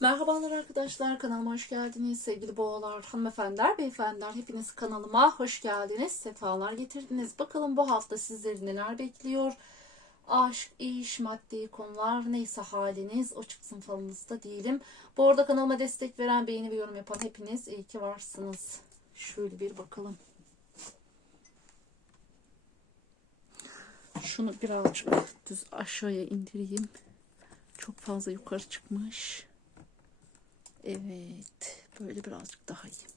Merhabalar arkadaşlar kanalıma hoş geldiniz. Sevgili boğalar hanımefendiler beyefendiler hepiniz kanalıma hoş geldiniz. Sefalar getirdiniz. Bakalım bu hafta sizleri neler bekliyor? Aşk iş maddi konular neyse haliniz o çıksın falınızda değilim bu arada kanalıma destek veren beğeni ve yorum yapan hepiniz iyi ki varsınız. Şöyle bir bakalım. Şunu birazcık düz aşağıya indireyim. Çok fazla yukarı çıkmış Evet. Böyle birazcık daha iyi.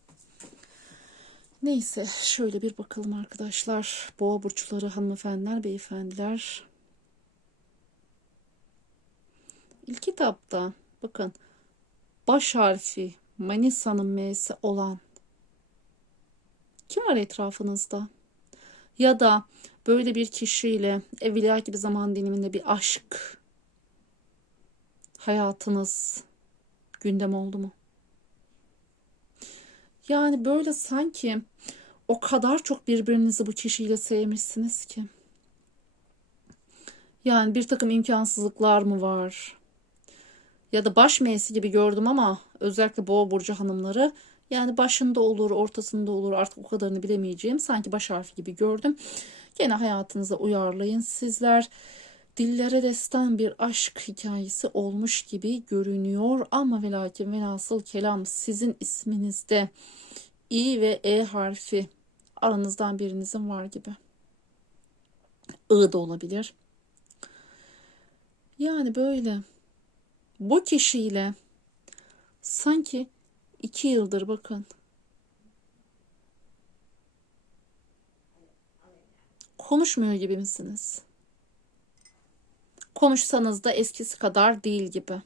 Neyse şöyle bir bakalım arkadaşlar. Boğa burçları hanımefendiler, beyefendiler. İlk kitapta bakın baş harfi Manisa'nın M'si olan kim var etrafınızda? Ya da böyle bir kişiyle evliya gibi zaman diliminde bir aşk hayatınız gündem oldu mu? Yani böyle sanki o kadar çok birbirinizi bu kişiyle sevmişsiniz ki. Yani bir takım imkansızlıklar mı var? Ya da baş meyesi gibi gördüm ama özellikle boğa burcu hanımları yani başında olur, ortasında olur artık o kadarını bilemeyeceğim. Sanki baş harfi gibi gördüm. Gene hayatınıza uyarlayın sizler dillere destan bir aşk hikayesi olmuş gibi görünüyor ama ve lakin velhasıl kelam sizin isminizde i ve e harfi aranızdan birinizin var gibi. I da olabilir. Yani böyle bu kişiyle sanki iki yıldır bakın konuşmuyor gibi misiniz? Konuşsanız da eskisi kadar değil gibi.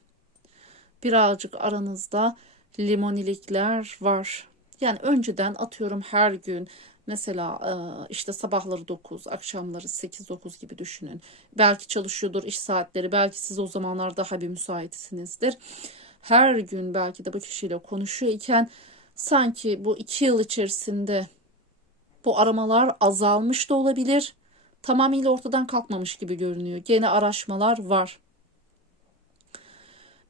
Birazcık aranızda limonilikler var. Yani önceden atıyorum her gün mesela e, işte sabahları 9, akşamları 8-9 gibi düşünün. Belki çalışıyordur iş saatleri, belki siz o zamanlar daha bir müsaitsinizdir. Her gün belki de bu kişiyle konuşuyor iken sanki bu iki yıl içerisinde bu aramalar azalmış da olabilir tamamıyla ortadan kalkmamış gibi görünüyor. Gene araşmalar var.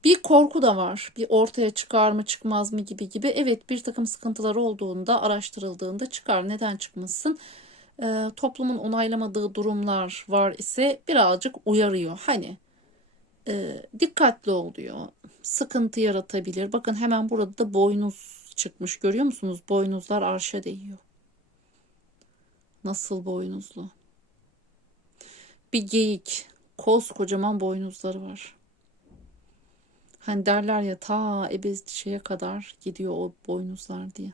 Bir korku da var. Bir ortaya çıkar mı çıkmaz mı gibi gibi. Evet bir takım sıkıntılar olduğunda araştırıldığında çıkar. Neden çıkmasın? Ee, toplumun onaylamadığı durumlar var ise birazcık uyarıyor. Hani e, dikkatli oluyor. Sıkıntı yaratabilir. Bakın hemen burada da boynuz çıkmış. Görüyor musunuz? Boynuzlar arşa değiyor. Nasıl boynuzlu? Bir geyik. Koskocaman boynuzları var. Hani derler ya ta ebez şeye kadar gidiyor o boynuzlar diye.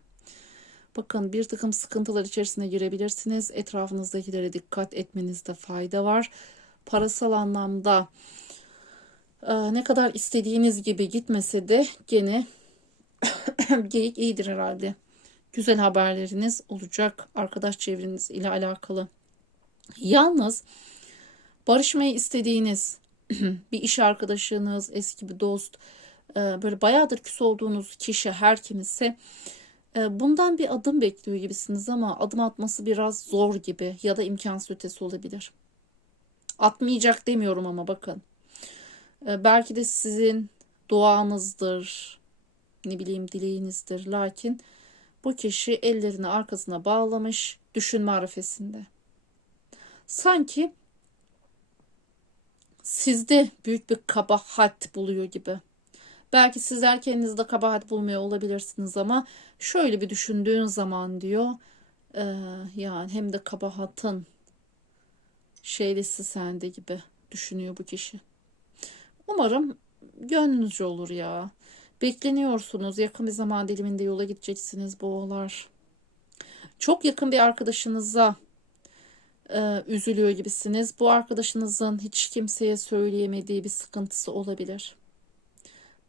Bakın bir takım sıkıntılar içerisine girebilirsiniz. Etrafınızdakilere dikkat etmenizde fayda var. Parasal anlamda e, ne kadar istediğiniz gibi gitmese de gene geyik iyidir herhalde. Güzel haberleriniz olacak arkadaş çevreniz ile alakalı. Yalnız barışmayı istediğiniz bir iş arkadaşınız, eski bir dost, e, böyle bayağıdır küs olduğunuz kişi her kimse e, bundan bir adım bekliyor gibisiniz ama adım atması biraz zor gibi ya da imkansız ötesi olabilir. Atmayacak demiyorum ama bakın. E, belki de sizin duanızdır, ne bileyim dileğinizdir. Lakin bu kişi ellerini arkasına bağlamış düşünme arifesinde. Sanki sizde büyük bir kabahat buluyor gibi. Belki sizler kendinizde kabahat bulmuyor olabilirsiniz ama şöyle bir düşündüğün zaman diyor e, yani hem de kabahatın şeylisi sende gibi düşünüyor bu kişi. Umarım gönlünüzce olur ya. Bekleniyorsunuz. Yakın bir zaman diliminde yola gideceksiniz boğalar. Çok yakın bir arkadaşınıza e, üzülüyor gibisiniz. Bu arkadaşınızın hiç kimseye söyleyemediği bir sıkıntısı olabilir.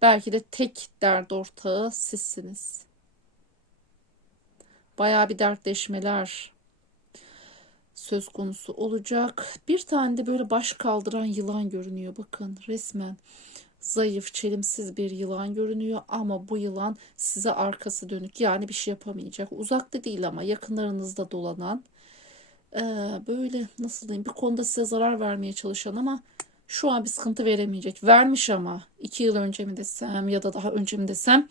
Belki de tek dert ortağı sizsiniz. Baya bir dertleşmeler söz konusu olacak. Bir tane de böyle baş kaldıran yılan görünüyor. Bakın resmen zayıf, çelimsiz bir yılan görünüyor ama bu yılan size arkası dönük yani bir şey yapamayacak. Uzakta değil ama yakınlarınızda dolanan ee, böyle nasıl diyeyim bir konuda size zarar vermeye çalışan ama Şu an bir sıkıntı veremeyecek. Vermiş ama iki yıl önce mi desem ya da daha önce mi desem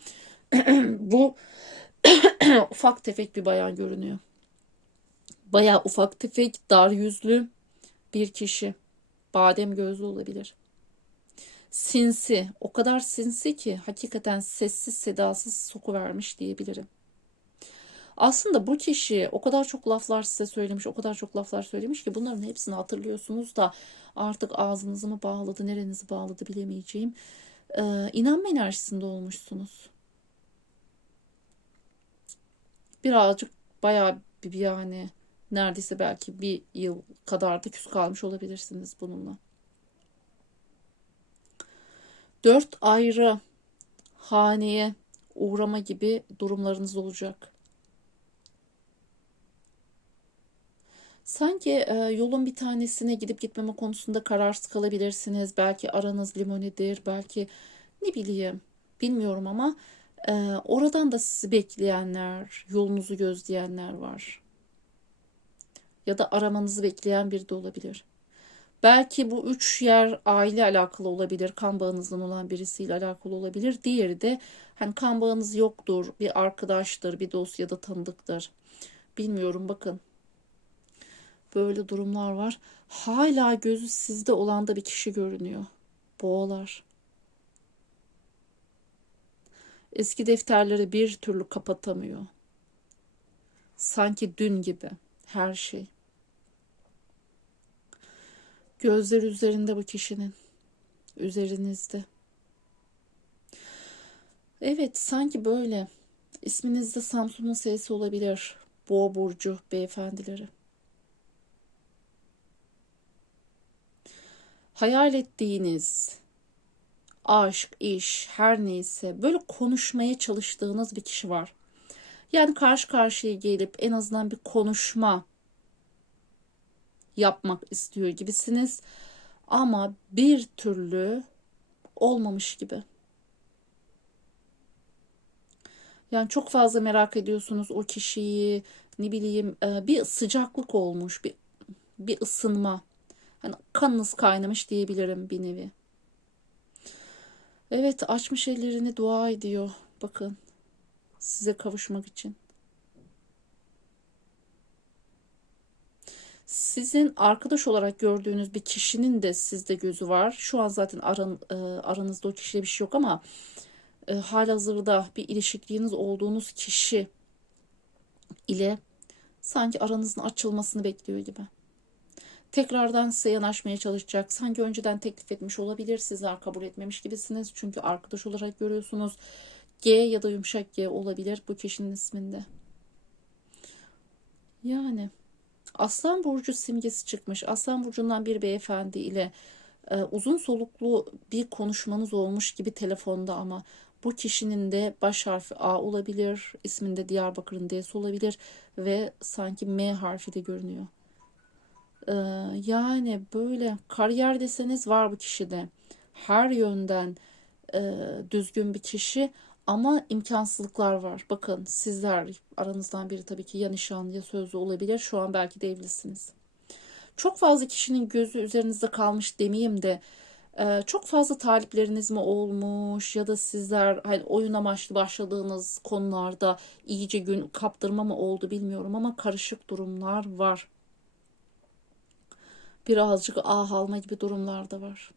bu ufak tefek bir bayan görünüyor. Bayağı ufak tefek, dar yüzlü bir kişi. Badem gözlü olabilir. Sinsi, o kadar sinsi ki hakikaten sessiz sedasız sokuvermiş diyebilirim. Aslında bu kişi o kadar çok laflar size söylemiş, o kadar çok laflar söylemiş ki bunların hepsini hatırlıyorsunuz da artık ağzınızı mı bağladı, nerenizi bağladı bilemeyeceğim. Ee, inanma enerjisinde olmuşsunuz. Birazcık bayağı bir yani neredeyse belki bir yıl kadar da küs kalmış olabilirsiniz bununla. Dört ayrı haneye uğrama gibi durumlarınız olacak. Sanki e, yolun bir tanesine gidip gitmeme konusunda kararsız kalabilirsiniz. Belki aranız limonidir, belki ne bileyim bilmiyorum ama e, oradan da sizi bekleyenler, yolunuzu gözleyenler var. Ya da aramanızı bekleyen biri de olabilir. Belki bu üç yer aile alakalı olabilir, kan bağınızdan olan birisiyle alakalı olabilir. Diğeri de hani kan bağınız yoktur, bir arkadaştır, bir dost ya da tanıdıktır. Bilmiyorum bakın. Böyle durumlar var. Hala gözü sizde olan da bir kişi görünüyor. Boğalar. Eski defterleri bir türlü kapatamıyor. Sanki dün gibi her şey. Gözleri üzerinde bu kişinin. Üzerinizde. Evet sanki böyle. İsminizde Samsun'un sesi olabilir. Boğa burcu beyefendileri. Hayal ettiğiniz aşk, iş, her neyse böyle konuşmaya çalıştığınız bir kişi var. Yani karşı karşıya gelip en azından bir konuşma yapmak istiyor gibisiniz. Ama bir türlü olmamış gibi. Yani çok fazla merak ediyorsunuz o kişiyi. Ne bileyim e, bir sıcaklık olmuş, bir bir ısınma. Hani kanınız kaynamış diyebilirim bir nevi. Evet açmış ellerini dua ediyor. Bakın size kavuşmak için. Sizin arkadaş olarak gördüğünüz bir kişinin de sizde gözü var. Şu an zaten aran, e, aranızda o kişiyle bir şey yok ama e, halihazırda bir ilişkiliğiniz olduğunuz kişi ile sanki aranızın açılmasını bekliyor gibi. Tekrardan size yanaşmaya çalışacak. Sanki önceden teklif etmiş olabilir. Sizler kabul etmemiş gibisiniz. Çünkü arkadaş olarak görüyorsunuz. G ya da yumuşak G olabilir bu kişinin isminde. Yani Aslan Burcu simgesi çıkmış. Aslan Burcu'ndan bir beyefendi ile e, uzun soluklu bir konuşmanız olmuş gibi telefonda ama bu kişinin de baş harfi A olabilir, isminde Diyarbakır'ın D'si olabilir ve sanki M harfi de görünüyor. Yani böyle kariyer deseniz var bu kişide. Her yönden e, düzgün bir kişi ama imkansızlıklar var. Bakın sizler aranızdan biri tabii ki ya nişan ya sözlü olabilir. Şu an belki de evlisiniz. Çok fazla kişinin gözü üzerinizde kalmış demeyeyim de e, çok fazla talipleriniz mi olmuş ya da sizler hani oyun amaçlı başladığınız konularda iyice gün kaptırma mı oldu bilmiyorum ama karışık durumlar var. Birazcık ah alma gibi durumlar da var.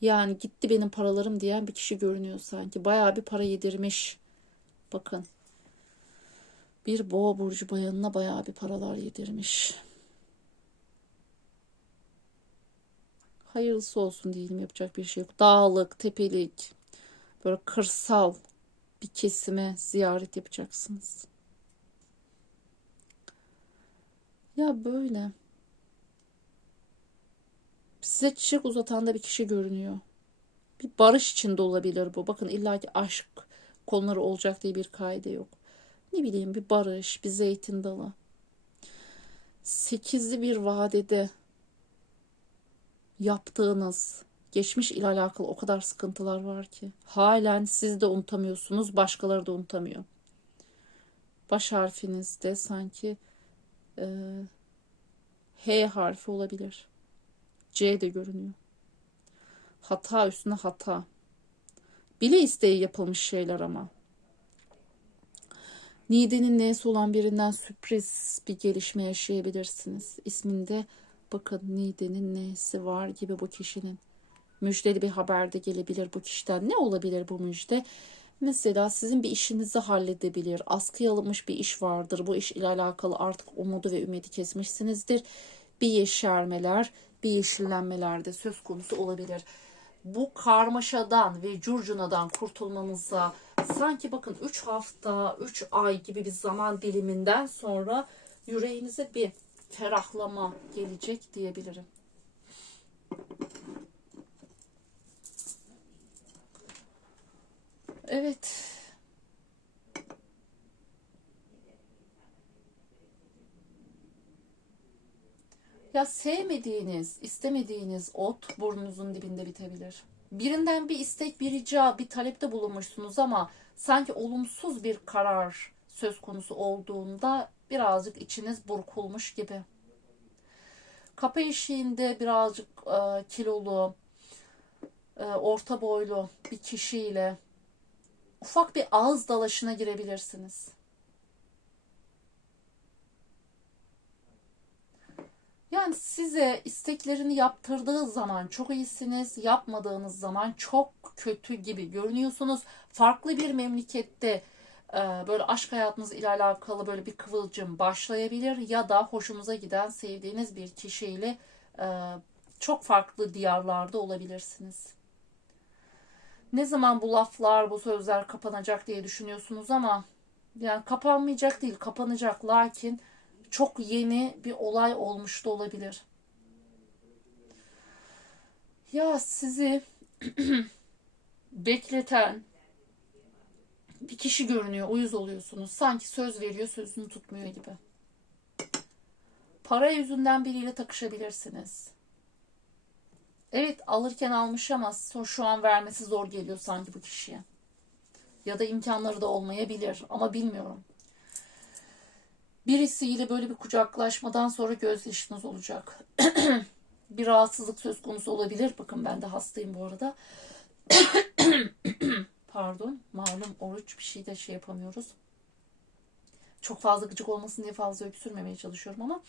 Yani gitti benim paralarım diyen bir kişi görünüyor sanki. Bayağı bir para yedirmiş. Bakın. Bir boğa burcu bayanına bayağı bir paralar yedirmiş. Hayırlısı olsun diyelim yapacak bir şey yok. Dağlık, tepelik, böyle kırsal bir kesime ziyaret yapacaksınız. Ya böyle. Size çiçek uzatan da bir kişi görünüyor. Bir barış içinde olabilir bu. Bakın illaki aşk konuları olacak diye bir kaide yok. Ne bileyim bir barış, bir zeytin dalı. Sekizli bir vadede yaptığınız geçmiş ile alakalı o kadar sıkıntılar var ki. Halen siz de unutamıyorsunuz, başkaları da unutamıyor. Baş harfinizde sanki e, H harfi olabilir. C de görünüyor. Hata üstüne hata. Bile isteği yapılmış şeyler ama. Nide'nin neyse olan birinden sürpriz bir gelişme yaşayabilirsiniz. İsminde bakın Nide'nin neyse var gibi bu kişinin. Müjdeli bir haber de gelebilir bu kişiden. Ne olabilir bu müjde? Mesela sizin bir işinizi halledebilir. Askıya alınmış bir iş vardır. Bu iş ile alakalı artık umudu ve ümidi kesmişsinizdir. Bir yeşermeler, bir yeşillenmeler söz konusu olabilir. Bu karmaşadan ve curcunadan kurtulmanıza sanki bakın 3 hafta, 3 ay gibi bir zaman diliminden sonra yüreğinize bir ferahlama gelecek diyebilirim. Evet. Ya sevmediğiniz, istemediğiniz ot burnunuzun dibinde bitebilir. Birinden bir istek, bir rica, bir talepte bulunmuşsunuz ama sanki olumsuz bir karar söz konusu olduğunda birazcık içiniz burkulmuş gibi. Kapı eşiğinde birazcık e, kilolu, e, orta boylu bir kişiyle ufak bir ağız dalaşına girebilirsiniz. Yani size isteklerini yaptırdığı zaman çok iyisiniz, yapmadığınız zaman çok kötü gibi görünüyorsunuz. Farklı bir memlekette e, böyle aşk hayatınız ile alakalı böyle bir kıvılcım başlayabilir ya da hoşunuza giden sevdiğiniz bir kişiyle e, çok farklı diyarlarda olabilirsiniz. Ne zaman bu laflar, bu sözler kapanacak diye düşünüyorsunuz ama yani kapanmayacak değil, kapanacak. Lakin çok yeni bir olay olmuş da olabilir. Ya sizi bekleten bir kişi görünüyor, uyuz oluyorsunuz. Sanki söz veriyor, sözünü tutmuyor gibi. Para yüzünden biriyle takışabilirsiniz. Evet alırken almış ama şu an vermesi zor geliyor sanki bu kişiye. Ya da imkanları da olmayabilir ama bilmiyorum. Birisiyle böyle bir kucaklaşmadan sonra gözyaşınız olacak. bir rahatsızlık söz konusu olabilir. Bakın ben de hastayım bu arada. Pardon. Malum oruç bir şey de şey yapamıyoruz. Çok fazla gıcık olmasın diye fazla öksürmemeye çalışıyorum ama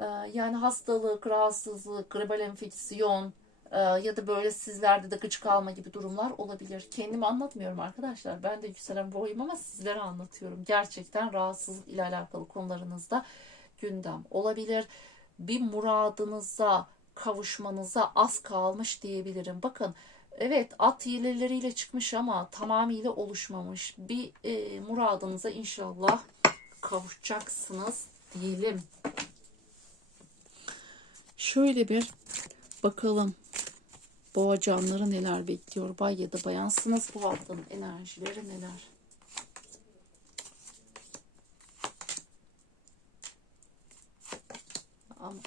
e, yani hastalık, rahatsızlık, gribal enfeksiyon ya da böyle sizlerde de gıcık alma gibi durumlar olabilir. Kendimi anlatmıyorum arkadaşlar. Ben de yükselen boyum ama sizlere anlatıyorum. Gerçekten rahatsızlık ile alakalı konularınızda gündem olabilir. Bir muradınıza kavuşmanıza az kalmış diyebilirim. Bakın Evet at yeleleriyle çıkmış ama tamamıyla oluşmamış. Bir e, muradınıza inşallah kavuşacaksınız diyelim. Şöyle bir bakalım boğa canları neler bekliyor. Bay ya da bayansınız bu haftanın enerjileri neler?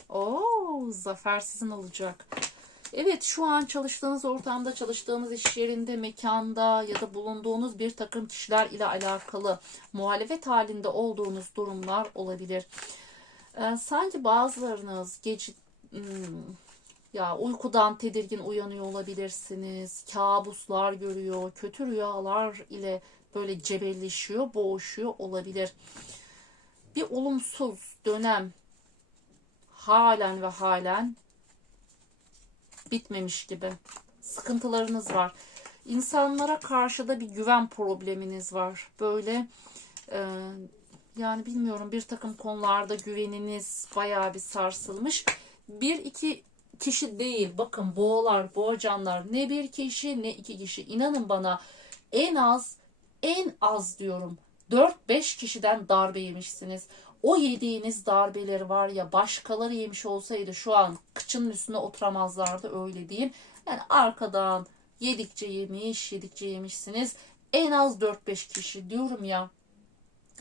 Oo, zafer sizin olacak. Evet şu an çalıştığınız ortamda, çalıştığınız iş yerinde, mekanda ya da bulunduğunuz bir takım kişiler ile alakalı muhalefet halinde olduğunuz durumlar olabilir. Ee, sanki bazılarınız gece hmm, ya uykudan tedirgin uyanıyor olabilirsiniz. Kabuslar görüyor, kötü rüyalar ile böyle cebelleşiyor, boğuşuyor olabilir. Bir olumsuz dönem halen ve halen bitmemiş gibi. Sıkıntılarınız var. İnsanlara karşı da bir güven probleminiz var. Böyle e, yani bilmiyorum bir takım konularda güveniniz bayağı bir sarsılmış. Bir iki kişi değil. Bakın boğalar, boğacanlar ne bir kişi ne iki kişi. İnanın bana en az en az diyorum 4-5 kişiden darbe yemişsiniz. O yediğiniz darbeleri var ya başkaları yemiş olsaydı şu an kıçının üstüne oturamazlardı öyle diyeyim. Yani arkadan yedikçe yemiş, yedikçe yemişsiniz. En az 4-5 kişi diyorum ya.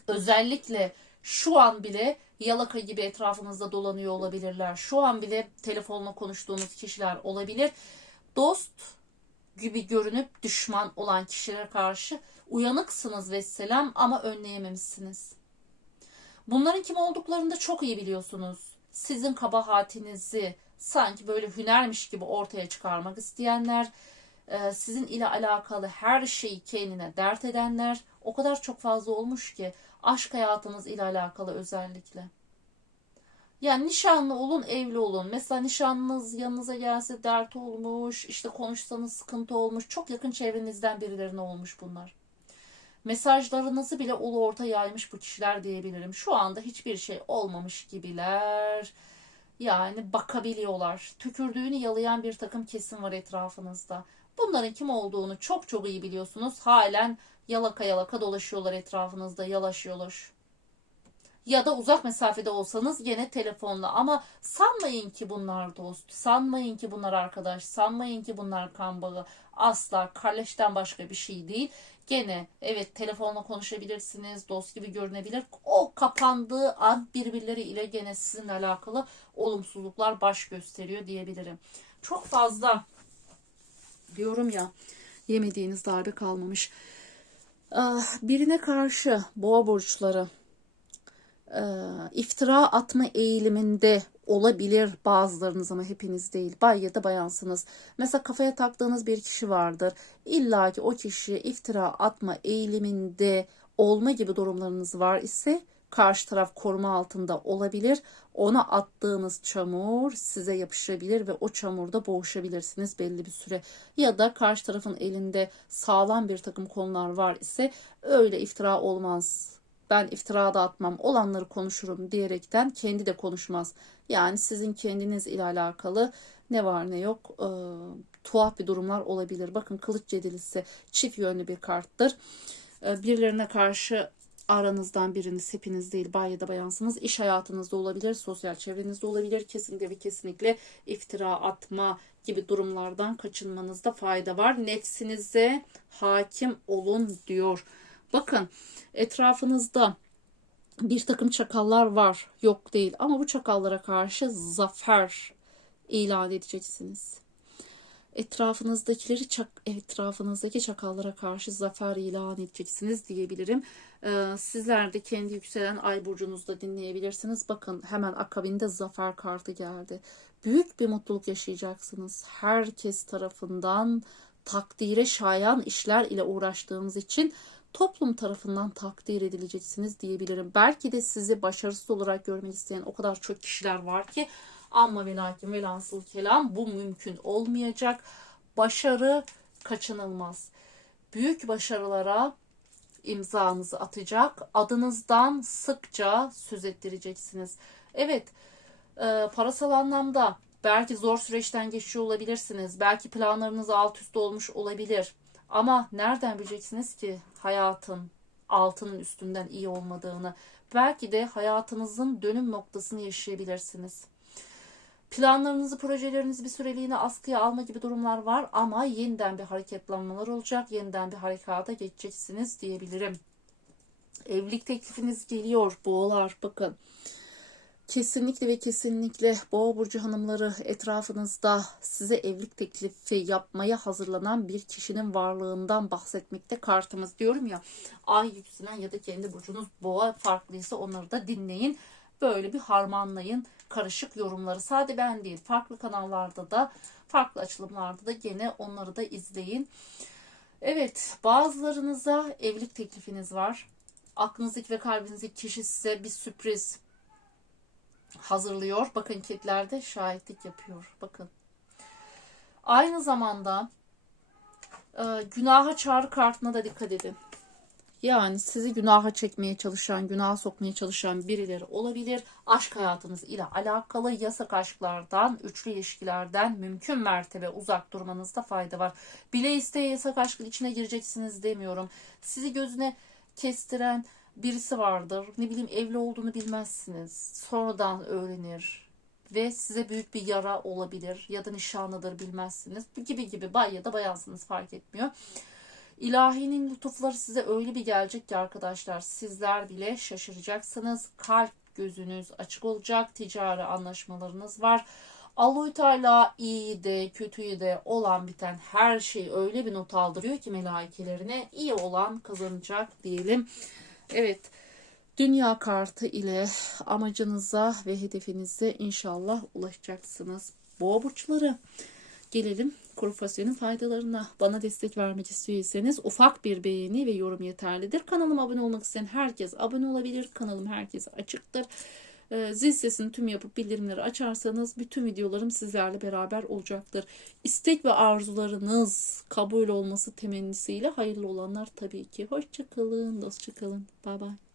Özellikle şu an bile yalaka gibi etrafınızda dolanıyor olabilirler. Şu an bile telefonla konuştuğunuz kişiler olabilir. Dost gibi görünüp düşman olan kişilere karşı uyanıksınız ve selam ama önleyememişsiniz. Bunların kim olduklarını da çok iyi biliyorsunuz. Sizin kabahatinizi sanki böyle hünermiş gibi ortaya çıkarmak isteyenler, e, sizin ile alakalı her şeyi kendine dert edenler o kadar çok fazla olmuş ki aşk hayatınız ile alakalı özellikle. Yani nişanlı olun, evli olun. Mesela nişanlınız yanınıza gelse dert olmuş, işte konuşsanız sıkıntı olmuş. Çok yakın çevrenizden birilerine olmuş bunlar. Mesajlarınızı bile ulu orta yaymış bu kişiler diyebilirim. Şu anda hiçbir şey olmamış gibiler. Yani bakabiliyorlar. Tükürdüğünü yalayan bir takım kesim var etrafınızda. Bunların kim olduğunu çok çok iyi biliyorsunuz. Halen yalaka yalaka dolaşıyorlar etrafınızda, yalaşıyorlar ya da uzak mesafede olsanız gene telefonla ama sanmayın ki bunlar dost, sanmayın ki bunlar arkadaş, sanmayın ki bunlar kan bağı. Asla kardeşten başka bir şey değil. Gene evet telefonla konuşabilirsiniz, dost gibi görünebilir. O kapandığı an birbirleri ile gene sizinle alakalı olumsuzluklar baş gösteriyor diyebilirim. Çok fazla diyorum ya yemediğiniz darbe kalmamış. Ah, Birine karşı boğa burçları e, iftira atma eğiliminde olabilir bazılarınız ama hepiniz değil. Bay ya da bayansınız. Mesela kafaya taktığınız bir kişi vardır. İlla ki o kişiye iftira atma eğiliminde olma gibi durumlarınız var ise karşı taraf koruma altında olabilir. Ona attığınız çamur size yapışabilir ve o çamurda boğuşabilirsiniz belli bir süre. Ya da karşı tarafın elinde sağlam bir takım konular var ise öyle iftira olmaz ben iftira da atmam olanları konuşurum diyerekten kendi de konuşmaz. Yani sizin kendiniz ile alakalı ne var ne yok e, tuhaf bir durumlar olabilir. Bakın kılıç cedilisi çift yönlü bir karttır. E, birilerine karşı aranızdan biriniz hepiniz değil bay ya da bayansınız. İş hayatınızda olabilir sosyal çevrenizde olabilir. Kesinlikle ve kesinlikle iftira atma gibi durumlardan kaçınmanızda fayda var. Nefsinize hakim olun diyor. Bakın etrafınızda bir takım çakallar var. Yok değil ama bu çakallara karşı zafer ilan edeceksiniz etrafınızdakileri çak, etrafınızdaki çakallara karşı zafer ilan edeceksiniz diyebilirim. Ee, sizler de kendi yükselen ay burcunuzda dinleyebilirsiniz. Bakın hemen akabinde zafer kartı geldi. Büyük bir mutluluk yaşayacaksınız. Herkes tarafından takdire şayan işler ile uğraştığınız için toplum tarafından takdir edileceksiniz diyebilirim. Belki de sizi başarısız olarak görmek isteyen o kadar çok kişiler var ki ama ve lakin velhasıl kelam bu mümkün olmayacak. Başarı kaçınılmaz. Büyük başarılara imzanızı atacak. Adınızdan sıkça söz ettireceksiniz. Evet, e, parasal anlamda belki zor süreçten geçiyor olabilirsiniz. Belki planlarınız alt üst olmuş olabilir. Ama nereden bileceksiniz ki hayatın altının üstünden iyi olmadığını? Belki de hayatınızın dönüm noktasını yaşayabilirsiniz. Planlarınızı, projelerinizi bir süreliğine askıya alma gibi durumlar var ama yeniden bir hareketlenmeler olacak. Yeniden bir harekata geçeceksiniz diyebilirim. Evlilik teklifiniz geliyor boğalar bakın. Kesinlikle ve kesinlikle boğa burcu hanımları etrafınızda size evlilik teklifi yapmaya hazırlanan bir kişinin varlığından bahsetmekte kartımız diyorum ya. Ay yükselen ya da kendi burcunuz boğa farklıysa onları da dinleyin. Böyle bir harmanlayın karışık yorumları. Sadece ben değil farklı kanallarda da farklı açılımlarda da gene onları da izleyin. Evet bazılarınıza evlilik teklifiniz var. Aklınızdaki ve kalbinizdeki kişi size bir sürpriz hazırlıyor. Bakın kedilerde şahitlik yapıyor. Bakın. Aynı zamanda e, günaha çağrı kartına da dikkat edin. Yani sizi günaha çekmeye çalışan, günaha sokmaya çalışan birileri olabilir. Aşk hayatınız ile alakalı yasak aşklardan, üçlü ilişkilerden mümkün mertebe uzak durmanızda fayda var. Bile isteye yasak aşkın içine gireceksiniz demiyorum. Sizi gözüne kestiren birisi vardır. Ne bileyim evli olduğunu bilmezsiniz. Sonradan öğrenir ve size büyük bir yara olabilir ya da nişanlıdır bilmezsiniz. Gibi gibi bay ya da bayansınız fark etmiyor. İlahinin lütufları size öyle bir gelecek ki arkadaşlar sizler bile şaşıracaksınız. Kalp gözünüz açık olacak. Ticari anlaşmalarınız var. Aluytayla iyi de kötüyü de olan biten her şey öyle bir not aldırıyor ki melaikelerine iyi olan kazanacak diyelim. Evet dünya kartı ile amacınıza ve hedefinize inşallah ulaşacaksınız. Boğa burçları. Gelelim kuru fasulyenin faydalarına. Bana destek vermek istiyorsanız ufak bir beğeni ve yorum yeterlidir. Kanalıma abone olmak isteyen herkes abone olabilir. Kanalım herkese açıktır. Ee, Zil sesini tüm yapıp bildirimleri açarsanız bütün videolarım sizlerle beraber olacaktır. İstek ve arzularınız kabul olması temennisiyle hayırlı olanlar tabii ki. Hoşçakalın, dostçakalın. Bay bay.